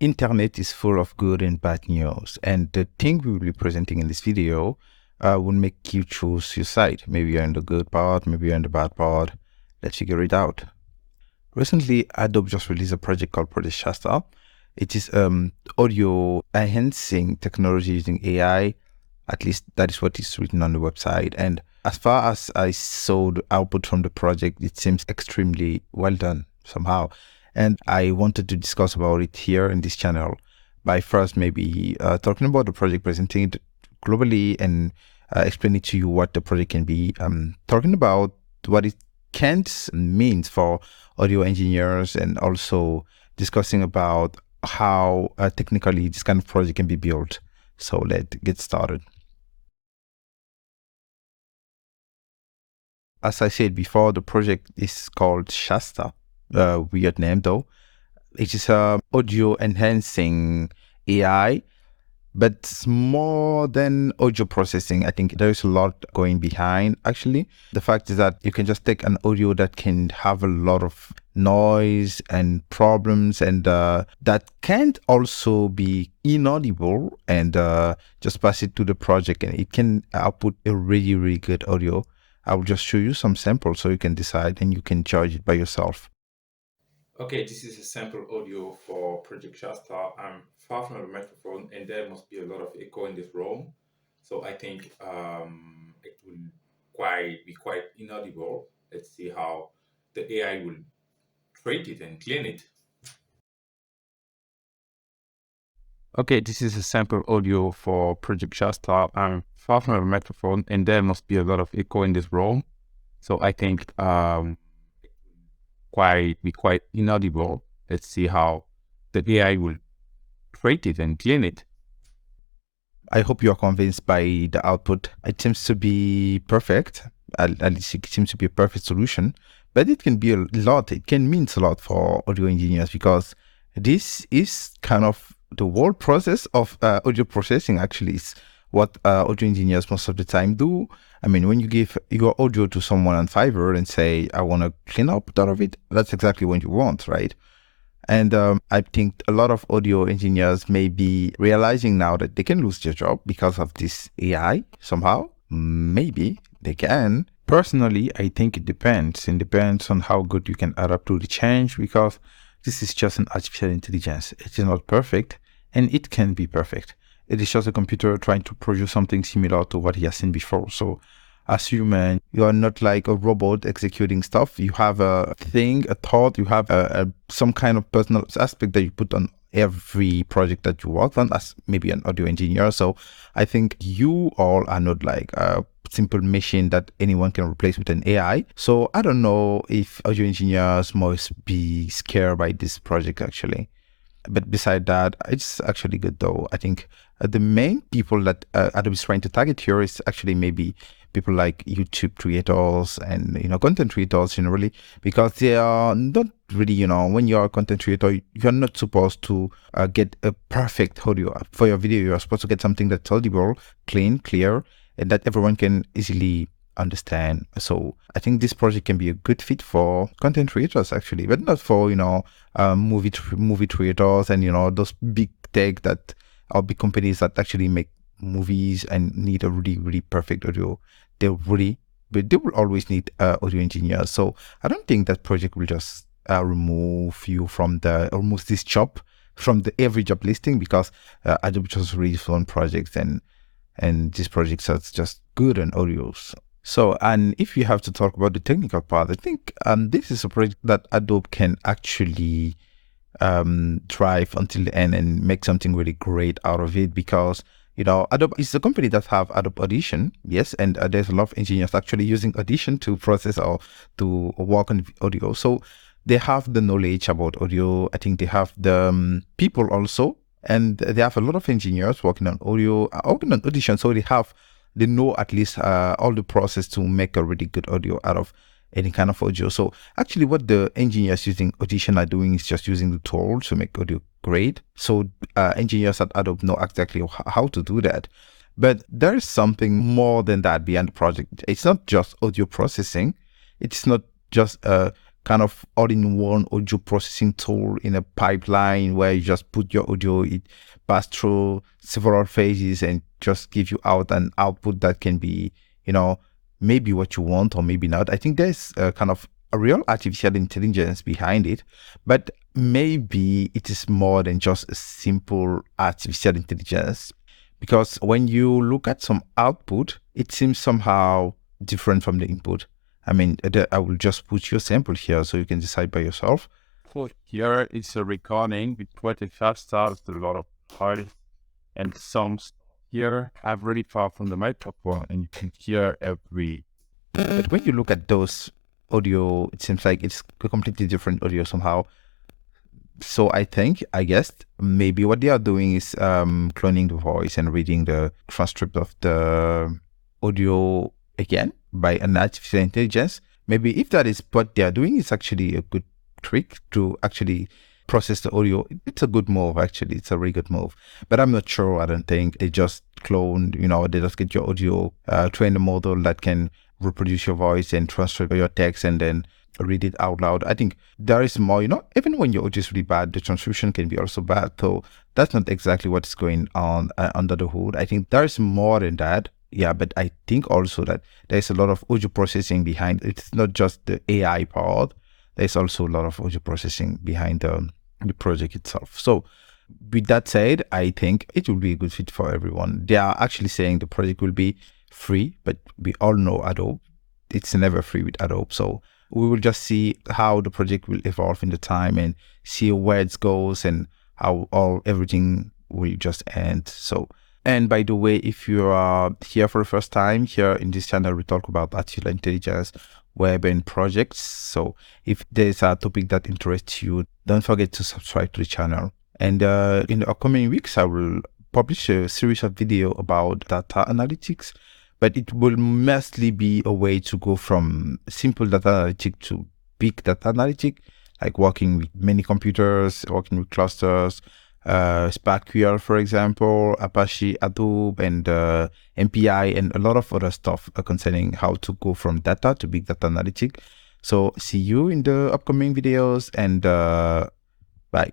Internet is full of good and bad news, and the thing we will be presenting in this video will make you choose your side. Maybe you're in the good part, maybe you're in the bad part. Let's figure it out. Recently, Adobe just released a project called Project Shasta. It is audio enhancing technology using AI. At least that is what is written on the website. And as far as I saw the output from the project, it seems extremely well done somehow. And I wanted to discuss about it here in this channel by first maybe talking about the project, presenting it globally, and explaining to you what the project can be, talking about what it can mean for audio engineers, and also discussing about how technically this kind of project can be built. So let's get started. As I said before, the project is called Shasta. Weird name though. It is a audio enhancing AI, but it's more than audio processing. I think there's a lot going behind actually. The fact is that you can just take an audio that can have a lot of noise and problems, and that can't also be inaudible, and just pass it to the project and it can output a really, really good audio. I will just show you some samples so you can decide and you can judge it by yourself. Okay, this is a sample audio for Project Shasta. I'm far from the microphone and there must be a lot of echo in this room. So I think it will be quite inaudible. Let's see how the AI will treat it and clean it. Okay, this is a sample audio for Project Shasta. I'm far from a microphone and there must be a lot of echo in this room. So I think be quite inaudible. Let's see how the AI will treat it and clean it. I hope you are convinced by the output. It seems to be perfect. At least it seems to be a perfect solution. But it can be a lot. It can mean a lot for audio engineers, because this is kind of the whole process of audio processing. Actually, is what audio engineers most of the time do. I mean, when you give your audio to someone on Fiverr and say, I want to clean up out of it, that's exactly what you want, right? And I think a lot of audio engineers may be realizing now that they can lose their job because of this AI somehow. Maybe they can. Personally, I think it depends. It depends on how good you can adapt to the change, because this is just an artificial intelligence. It is not perfect, and it can be perfect. It is just a computer trying to produce something similar to what he has seen before. So as human, you are not like a robot executing stuff. You have a thing, a thought, you have some kind of personal aspect that you put on every project that you work on as maybe an audio engineer. So I think you all are not like a simple machine that anyone can replace with an AI. So I don't know if audio engineers must be scared by this project actually. But beside that, it's actually good though. I think the main people that Adobe is trying to target here is actually maybe people like YouTube creators and content creators generally, because they are not really, when you're a content creator, you're not supposed to get a perfect audio for your video. You're supposed to get something that's audible, clean, clear, and that everyone can easily understand. So I think this project can be a good fit for content creators actually, but not for movie creators and those big tech that or big companies that actually make movies and need a really, really perfect audio. But they will always need audio engineers. So I don't think that project will just remove you from almost this job from every job listing, because Adobe just released one project, and this project is just good on audios. So, and if you have to talk about the technical part, I think this is a project that Adobe can actually drive until the end and make something really great out of it, because Adobe is a company that have Adobe Audition, yes, and there's a lot of engineers actually using Audition to process or to work on audio. So they have the knowledge about audio. I think they have the people also, and they have a lot of engineers working on audio, working on Audition. So they know at least all the process to make a really good audio out of any kind of audio. So actually what the engineers using Audition are doing is just using the tool to make audio great. So engineers at Adobe know exactly how to do that. But there is something more than that behind the project. It's not just audio processing. It's not just kind of all-in-one audio processing tool in a pipeline where you just put your audio, it pass through several phases and just give you out an output that can be, maybe what you want or maybe not. I think there's a kind of a real artificial intelligence behind it, but maybe it is more than just a simple artificial intelligence, because when you look at some output, it seems somehow different from the input. I mean, I will just put your sample here so you can decide by yourself. So here it's a recording with quite a fast start, a lot of parties and songs. Here I'm really far from the microphone and you can hear every. But when you look at those audio, it seems like it's a completely different audio somehow. So I guess maybe what they are doing is cloning the voice and reading the transcript of the audio again by an artificial intelligence. Maybe if that is what they are doing, it's actually a good trick to actually process the audio. It's a good move, actually. It's a really good move. But I'm not sure. I don't think they just clone, they just get your audio, train a model that can reproduce your voice and transcribe your text and then read it out loud. I think there is more, even when your audio is really bad, the transcription can be also bad. So that's not exactly what's going on under the hood. I think there is more than that. Yeah, but I think also that there's a lot of audio processing behind. It's not just the AI part. There's also a lot of audio processing behind the project itself. So with that said, I think it will be a good fit for everyone. They are actually saying the project will be free, but we all know Adobe. It's never free with Adobe. So we will just see how the project will evolve in the time and see where it goes and how everything will just end. So, and by the way, if you are here for the first time, here in this channel, we talk about artificial intelligence, web and projects. So if there's a topic that interests you, don't forget to subscribe to the channel. And in the upcoming weeks, I will publish a series of videos about data analytics, but it will mostly be a way to go from simple data analytic to big data analytic, like working with many computers, working with clusters, SparkQL, for example, Apache, Adobe, and MPI, and a lot of other stuff concerning how to go from data to big data analytic. So see you in the upcoming videos, and bye.